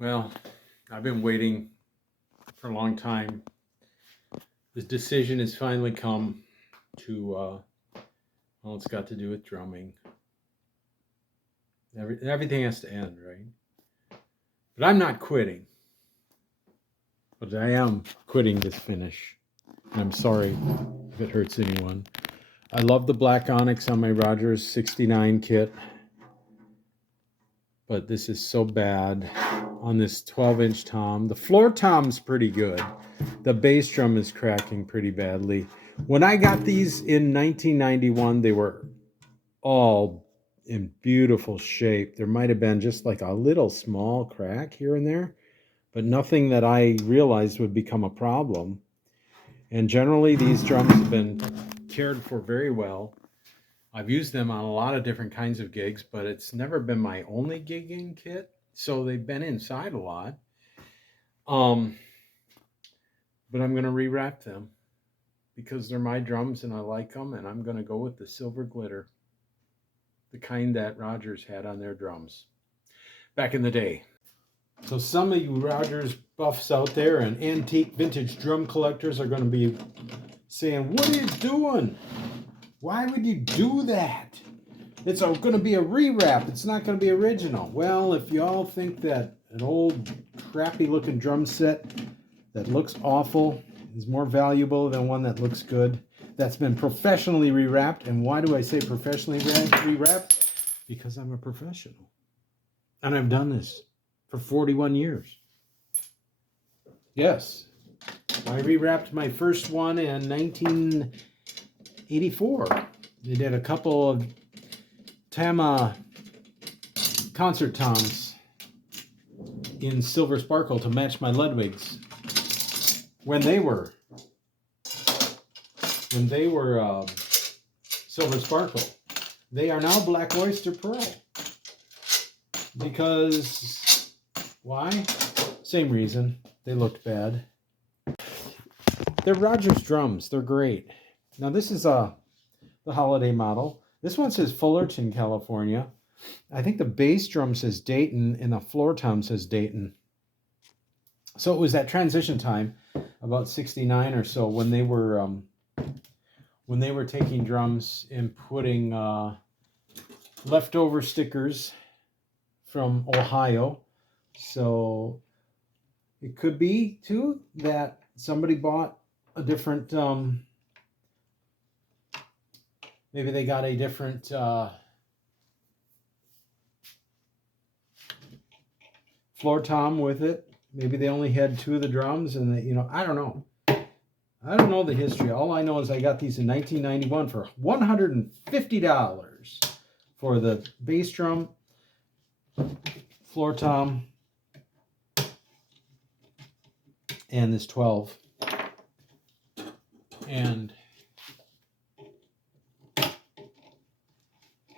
Well, I've been waiting for a long time. The decision has finally come to, well, it's got to do with drumming. Everything has to end, right? But I'm not quitting. But I am quitting this finish. And I'm sorry if it hurts anyone. I love the black Onyx on my ROGERS 69 kit. But this is so bad on this 12-inch tom. The floor tom's pretty good. The bass drum is cracking pretty badly. When I got these in 1991, they were all in beautiful shape. There might have been just like a little small crack here and there, but nothing that I realized would become a problem. And generally, these drums have been cared for very well. I've used them on a lot of different kinds of gigs, but it's never been my only gigging kit. So they've been inside a lot. But I'm going to rewrap them because they're my drums and I like them. And I'm going to go with the silver glitter, the kind that ROGERS had on their drums back in the day. So some of you ROGERS buffs out there and antique vintage drum collectors are going to be saying, what are you doing? Why would you do that? It's going to be a rewrap. It's not going to be original. Well, if y'all think that an old crappy looking drum set that looks awful is more valuable than one that looks good, that's been professionally rewrapped. And why do I say professionally rewrapped? Because I'm a professional. And I've done this for 41 years. Yes. I rewrapped my first one in 1984. They did a couple of Tama concert toms in silver sparkle to match my Ludwigs when they were silver sparkle. They are now black oyster pearl. Because why? Same reason. They looked bad. They're ROGERS drums. They're great. Now this is the holiday model. This one says Fullerton, California. I think the bass drum says Dayton and the floor tom says Dayton. So it was that transition time, about 69 or so, when they were taking drums and putting leftover stickers from Ohio. So it could be too that somebody bought a different maybe they got a different floor tom with it. Maybe they only had two of the drums and I don't know. I don't know the history. All I know is I got these in 1991 for $150 for the bass drum, floor tom, and this 12. And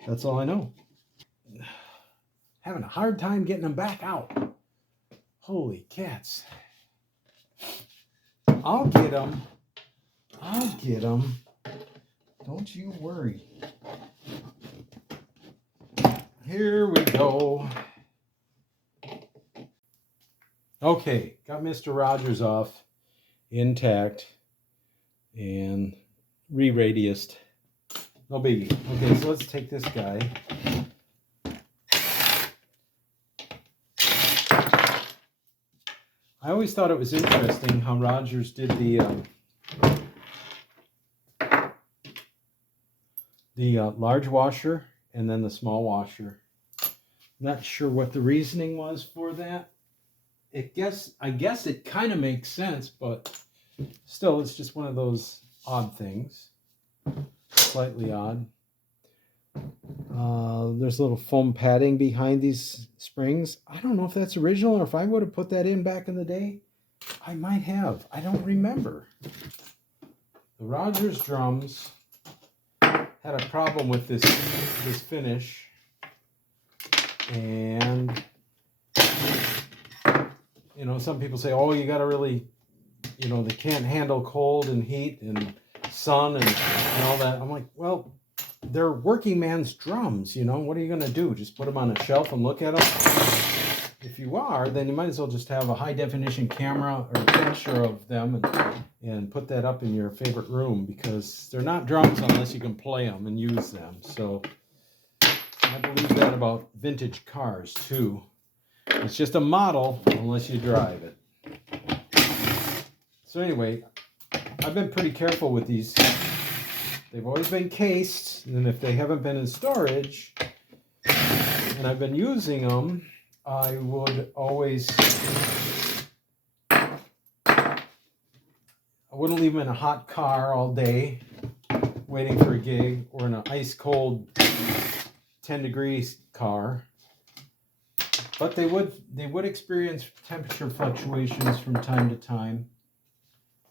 that's all I know. Having a hard time getting them back out. Holy cats. I'll get them. I'll get them. Don't you worry. Here we go. Okay, got Mr. ROGERS off intact and re-radiused. No biggie. Okay, so let's take this guy. I always thought it was interesting how ROGERS did the large washer and then the small washer. Not sure what the reasoning was for that. I guess it kind of makes sense, but still, it's just one of those odd things. Slightly odd. There's a little foam padding behind these springs. I don't know if that's original or if I would have put that in back in the day. I might have. I don't remember. The ROGERS drums had a problem with this finish. And, some people say, oh, you got to really, they can't handle cold and heat and sun and all that. I'm like, well, they're working man's drums, what are you going to do? Just put them on a shelf and look at them? if you are, then you might as well just have a high definition camera or picture of them and put that up in your favorite room, because they're not drums unless you can play them and use them. So I believe that about vintage cars too. It's just a model unless you drive it. So anyway, I've been pretty careful with these. They've always been cased, and if they haven't been in storage and I've been using them, I would always, I wouldn't leave them in a hot car all day waiting for a gig, or in an ice cold 10 degrees car. But they would experience temperature fluctuations from time to time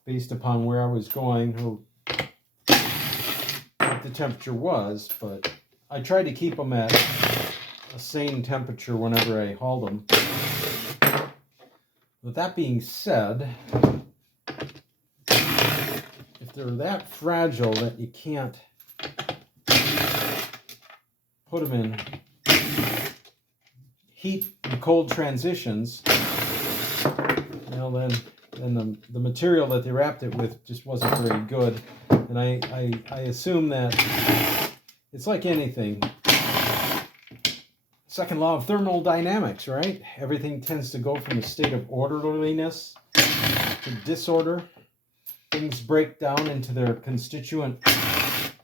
based upon where I was going or what the temperature was. But I tried to keep them at a sane temperature whenever I hauled them. With that being said, if they're that fragile that you can't put them in heat and cold transitions, well then the material that they wrapped it with just wasn't very good. And I assume that it's like anything. Second law of thermodynamics, right? Everything tends to go from a state of orderliness to disorder. Things break down into their constituent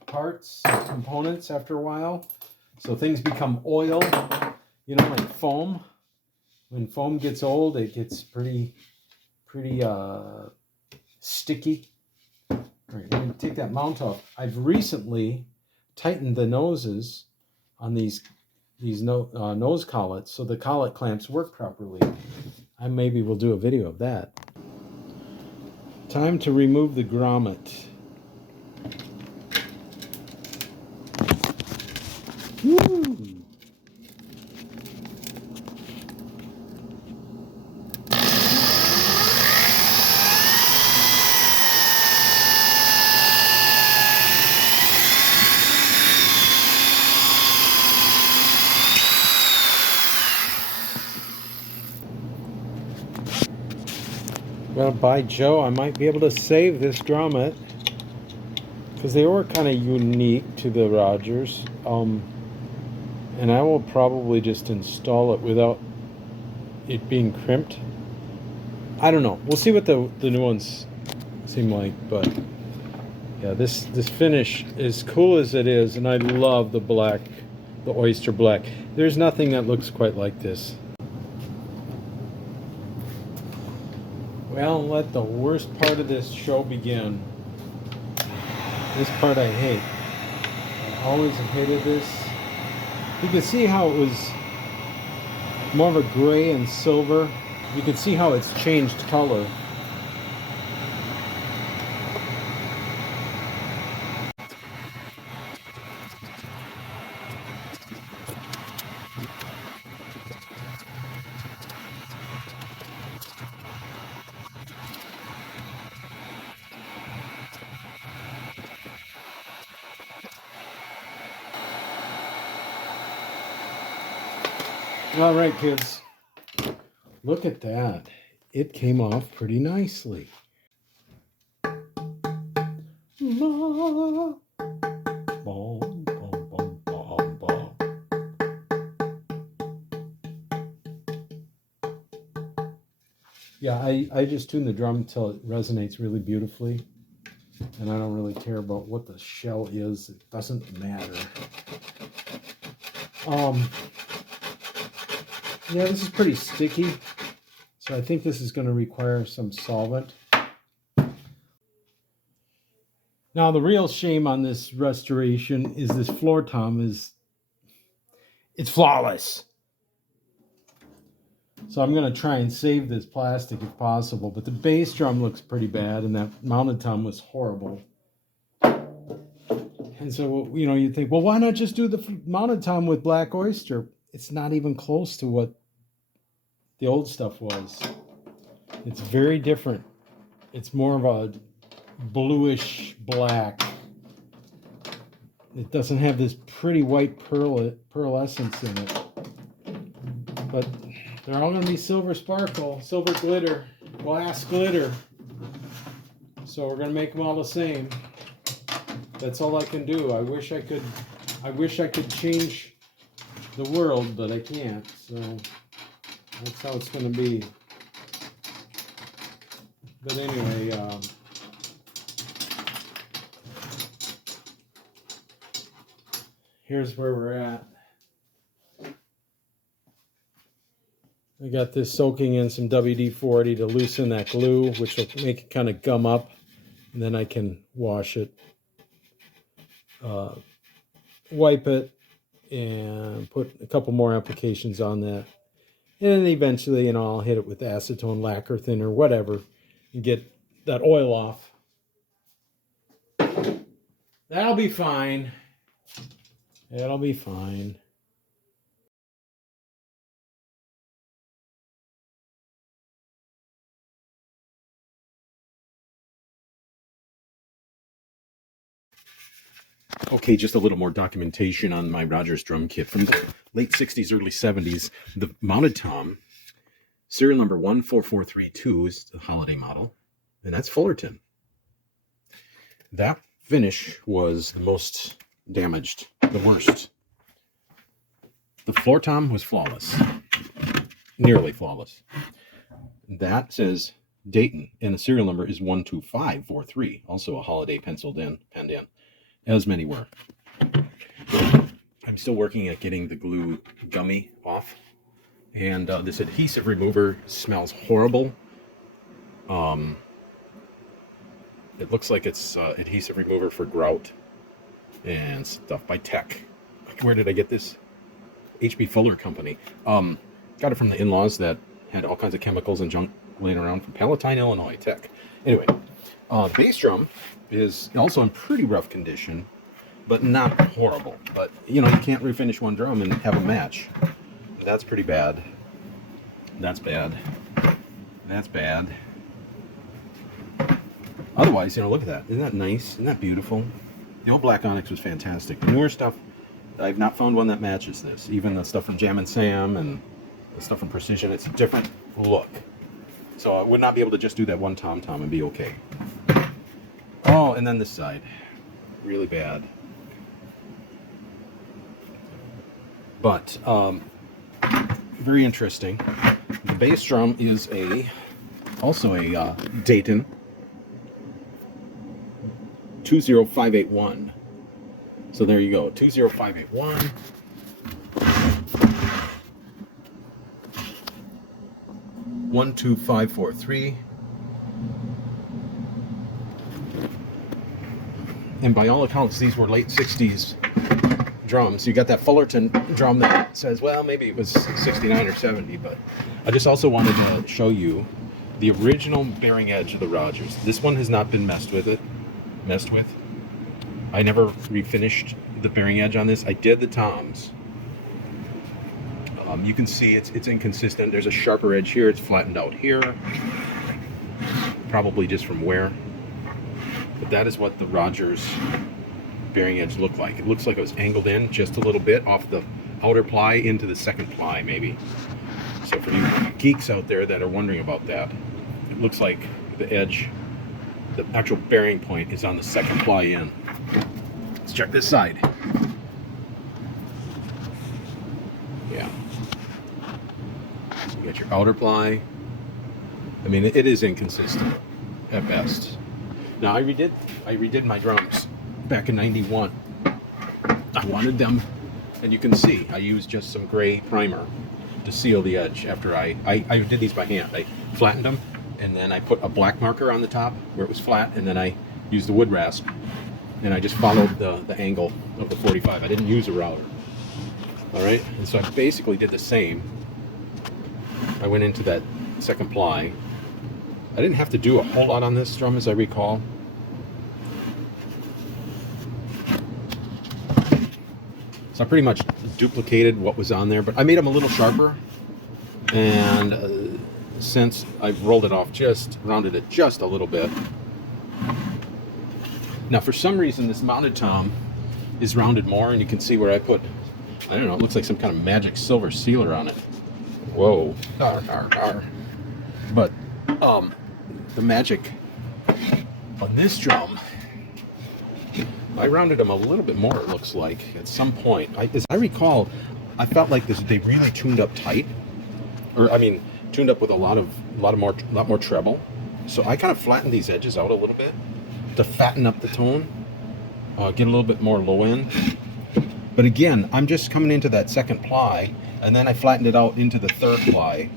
parts, components after a while. So things become oil. You know, like foam. When foam gets old, it gets pretty sticky. All right, I'm going to take that mount off. I've recently tightened the noses on these nose collets so the collet clamps work properly. I maybe will do a video of that. Time to remove the grommet. Woo! Well, by Joe, I might be able to save this grommet because they were kind of unique to the ROGERS. And I will probably just install it without it being crimped. I don't know. We'll see what the new ones seem like. But yeah, this finish, as cool as it is, and I love the black, the oyster black. There's nothing that looks quite like this. Well, let the worst part of this show begin. This part I hate. I always have hated this. You can see how it was more of a gray and silver. You can see how it's changed color. All right, kids, look at that. It came off pretty nicely. Yeah, I just tune the drum until it resonates really beautifully, and I don't really care about what the shell is. It doesn't matter. Yeah, this is pretty sticky, so I think this is going to require some solvent. Now, the real shame on this restoration is this floor tom it's flawless. So I'm going to try and save this plastic if possible, but the bass drum looks pretty bad, and that mounted tom was horrible. And so, you know, you think, well, why not just do the mounted tom with black oyster? It's not even close to what the old stuff was. It's very different. It's more of a bluish black. It doesn't have this pretty white pearlescence in it. But They're all going to be silver sparkle, silver glitter, glass glitter. So we're going to make them all the same. That's all I can do. I wish I could change the world, but I can't. So that's how it's going to be. But anyway, here's where we're at. I got this soaking in some WD-40 to loosen that glue, which will make it kind of gum up, and then I can wash it, wipe it, and put a couple more applications on that. And then eventually, I'll hit it with acetone, lacquer thinner, whatever, and get that oil off. That'll be fine. That'll be fine. Okay, just a little more documentation on my ROGERS drum kit from the late 60s, early 70s. The mounted tom, serial number 14432 is the holiday model, and that's Fullerton. That finish was the most damaged, the worst. The floor tom was flawless, nearly flawless. That says Dayton, and the serial number is 12543, also a holiday penned in. As many were. I'm still working at getting the glue gummy off. And this adhesive remover smells horrible. It looks like it's adhesive remover for grout and stuff by Tech. Where did I get this? H.B. Fuller Company. Got it from the in-laws that had all kinds of chemicals and junk laying around from Palatine, Illinois. Tech. Anyway, the bass drum is also in pretty rough condition, but not horrible. But you can't refinish one drum and have a match. That's pretty bad. That's bad. That's bad. Otherwise, look at that. Isn't that nice? Isn't that beautiful? The old black Onyx was fantastic. The newer stuff, I've not found one that matches this. Even the stuff from Jam and Sam and the stuff from Precision, it's a different look. So I would not be able to just do that one tom and be okay. Oh, and then this side, really bad. But very interesting. The bass drum is also a Dayton 20581. So there you go, 20581. One 12543. And by all accounts, these were late 60s drums. You got that Fullerton drum that says, well, maybe it was 69 or 70, but I just also wanted to show you the original bearing edge of the ROGERS. This one has not been messed with. I never refinished the bearing edge on this. I did the toms. You can see it's inconsistent. There's a sharper edge here. It's flattened out here. Probably just from wear. But that is what the ROGERS bearing edge looked like. It looks like it was angled in just a little bit off the outer ply into the second ply, maybe. So for you geeks out there that are wondering about that, it looks like the edge, the actual bearing point is on the second ply in. Let's check this side. Yeah. You got your outer ply. I mean, it is inconsistent at best. Now, I redid my drums back in '91. I wanted them, and you can see I used just some gray primer to seal the edge after I did these by hand. I flattened them, and then I put a black marker on the top where it was flat, and then I used the wood rasp, and I just followed the angle of the 45. I didn't use a router. All right, and so I basically did the same. I went into that second ply. I didn't have to do a whole lot on this drum, as I recall. So I pretty much duplicated what was on there, but I made them a little sharper. And since I've rolled it off, rounded it just a little bit. Now, for some reason, this mounted tom is rounded more, and you can see where I put, I don't know, it looks like some kind of magic silver sealer on it. Whoa. But the magic on this drum, I rounded them a little bit more, it looks like, at some point. As I recall, I felt like they really tuned up tight. Or, I mean, tuned up with a lot more treble. So I kind of flattened these edges out a little bit to fatten up the tone, get a little bit more low end. But again, I'm just coming into that second ply, and then I flattened it out into the third ply,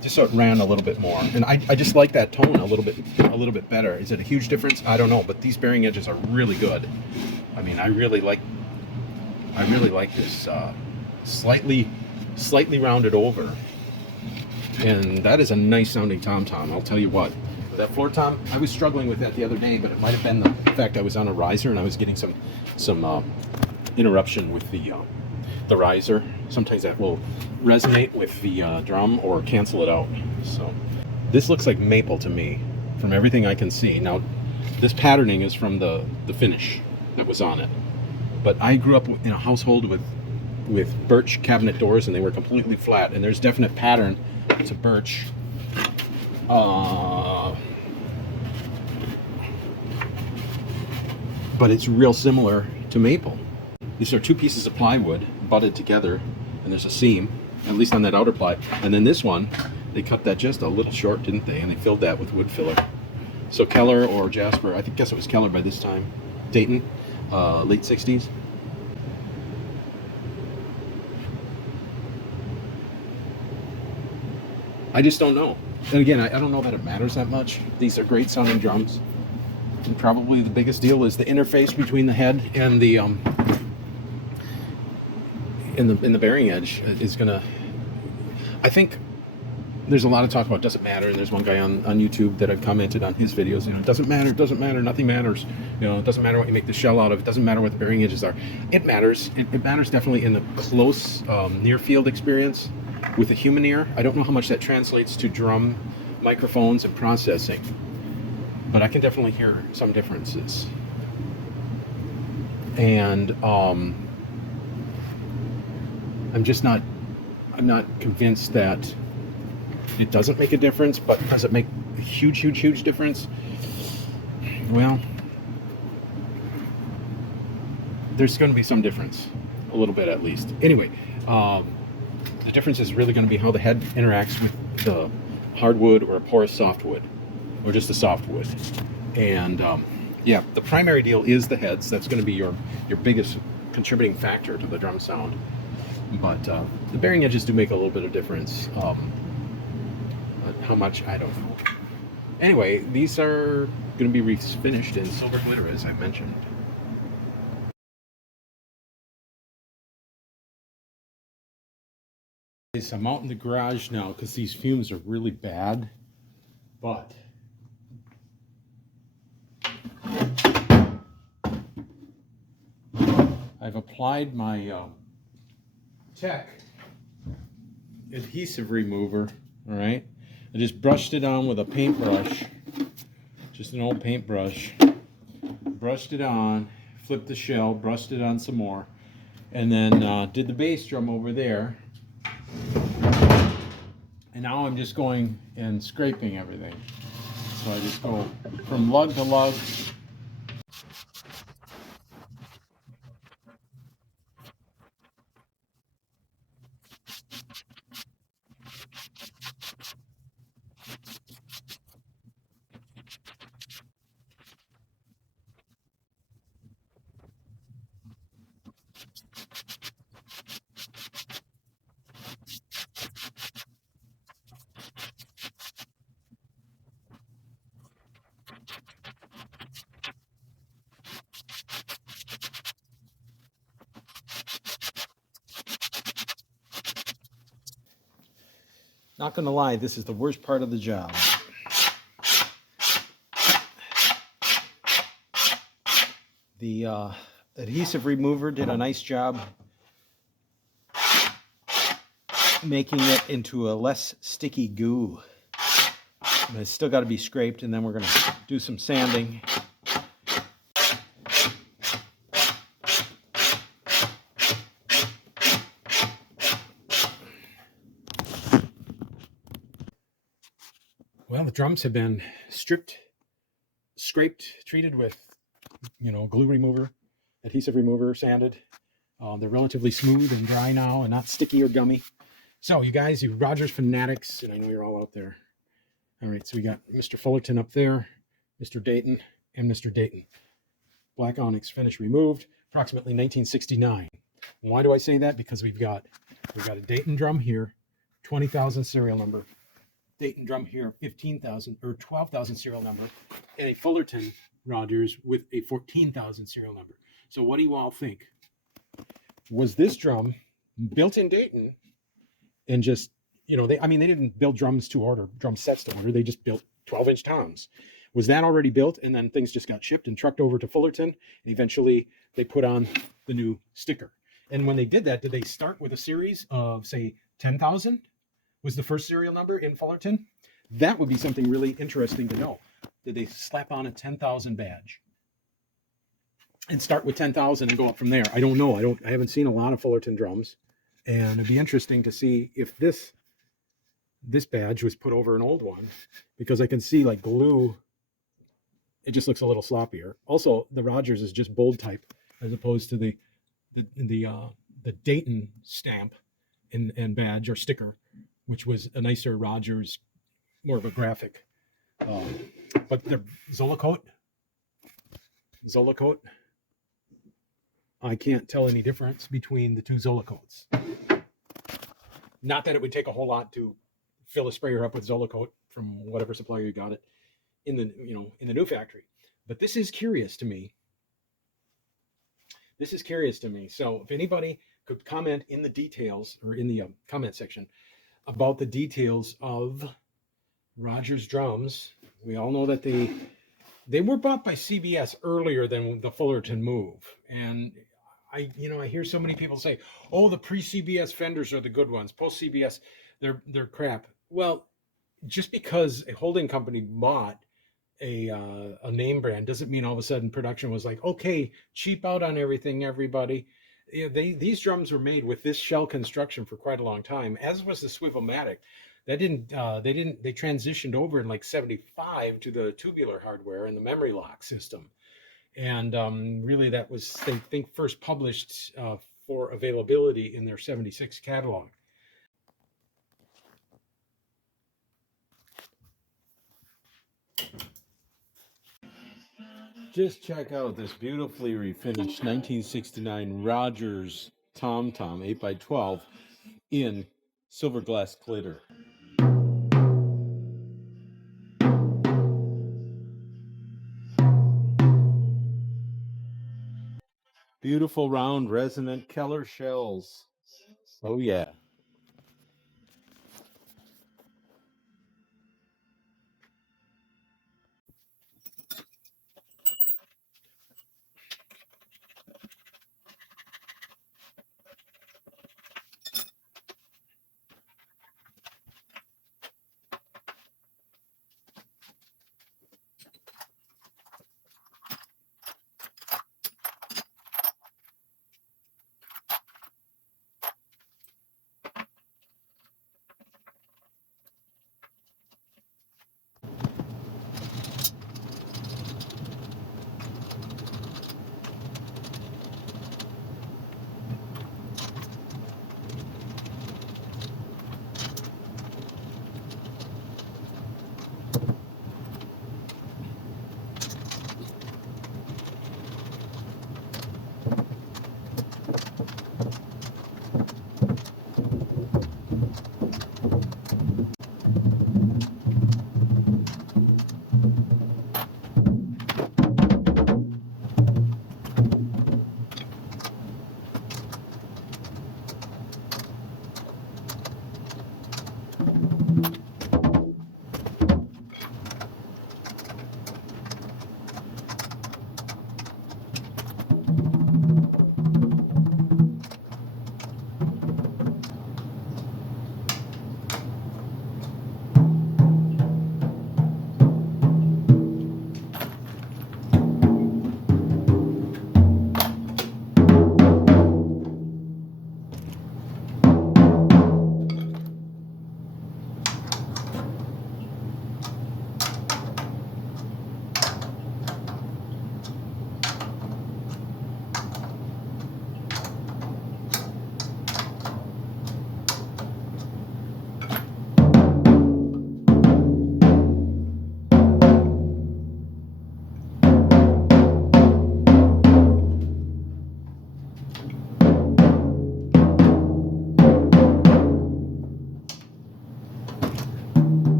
just so it ran a little bit more. And I just like that tone a little bit better. Is it a huge difference? I don't know, but these bearing edges are really good. I mean, I really like this slightly rounded over. And that is a nice sounding tom-tom, I'll tell you what. That floor tom, I was struggling with that the other day, but it might have been the fact I was on a riser and I was getting some interruption with the riser. Sometimes that will resonate with the drum or cancel it out. So this looks like maple to me from everything I can see. Now this patterning is from the finish that was on it, but I grew up in a household with birch cabinet doors, and they were completely flat, and there's definite pattern to birch. But it's real similar to maple. These are two pieces of plywood butted together, and there's a seam, at least on that outer ply. And then this one, they cut that just a little short, didn't they? And they filled that with wood filler. So Keller or Jasper, I guess it was Keller by this time. Dayton, late 60s. I just don't know. And again, I don't know that it matters that much. These are great sounding drums. And probably the biggest deal is the interface between the head and the in the bearing edge is gonna. I think there's a lot of talk about does it matter, and there's one guy on YouTube that I've commented on his videos. You know, it doesn't matter, nothing matters. You know, it doesn't matter what you make the shell out of. It doesn't matter what the bearing edges are. It matters. It matters definitely in the close near field experience with a human ear. I don't know how much that translates to drum microphones and processing, but I can definitely hear some differences. And I'm not convinced that it doesn't make a difference, but does it make a huge difference? Well, there's going to be some difference, a little bit at least. Anyway, the difference is really going to be how the head interacts with the hardwood or a porous softwood, or just a softwood. And yeah, the primary deal is the heads. That's going to be your biggest contributing factor to the drum sound. But the bearing edges do make a little bit of difference. How much, I don't know. Anyway, these are going to be refinished in silver glitter, as I mentioned. I'm out in the garage now because these fumes are really bad, but I've applied my Tech adhesive remover. All right, I just brushed it on with a paintbrush, just an old paintbrush. Brushed it on, flipped the shell, brushed it on some more, and then did the bass drum over there. And now I'm just going and scraping everything. So I just go from lug to lug. Not gonna lie, this is the worst part of the job. The adhesive remover did a nice job making it into a less sticky goo. But it's still got to be scraped, and then we're gonna do some sanding. Well, the drums have been stripped, scraped, treated with, glue remover, adhesive remover, sanded. They're relatively smooth and dry now and not sticky or gummy. So you guys, you Rogers fanatics, and I know you're all out there. All right, so we got Mr. Fullerton up there, Mr. Dayton, and Mr. Dayton. Black Onyx finish removed, approximately 1969. Why do I say that? Because we've got a Dayton drum here, 20,000 serial number. Dayton drum here, 15,000 or 12,000 serial number, and a Fullerton Rogers with a 14,000 serial number. So what do you all think? Was this drum built in Dayton and just, they didn't build drums to order, drum sets to order. They just built 12-inch toms. Was that already built and then things just got shipped and trucked over to Fullerton, and eventually they put on the new sticker? And when they did that, did they start with a series of, say, 10,000? Was the first serial number in Fullerton? That would be something really interesting to know. Did they slap on a 10,000 badge and start with 10,000 and go up from there? I don't know. I haven't seen a lot of Fullerton drums, and it'd be interesting to see if this badge was put over an old one, because I can see like glue. It just looks a little sloppier. Also, the Rogers is just bold type as opposed to the Dayton stamp and badge or sticker, which was a nicer Rogers, more of a graphic. But the Zola coat, I can't tell any difference between the two Zola coats. Not that it would take a whole lot to fill a sprayer up with Zola coat from whatever supplier you got it in the new factory. But this is curious to me. So if anybody could comment in the details or in the comment section about the details of Rogers drums. We all know that they were bought by CBS earlier than the Fullerton move. And I hear so many people say, oh, the pre-CBS Fenders are the good ones. Post-CBS, they're crap. Well, just because a holding company bought a name brand doesn't mean all of a sudden production was like, okay, cheap out on everything, everybody. These drums were made with this shell construction for quite a long time, as was the Swivel-matic. They transitioned over in like 75 to the tubular hardware and the memory lock system. And really that was, they think, first published for availability in their 76 catalog. Just check out this beautifully refinished 1969 Rogers Tom 8x12 in silver glass glitter. Beautiful round resonant Keller shells. Oh yeah.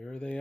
There they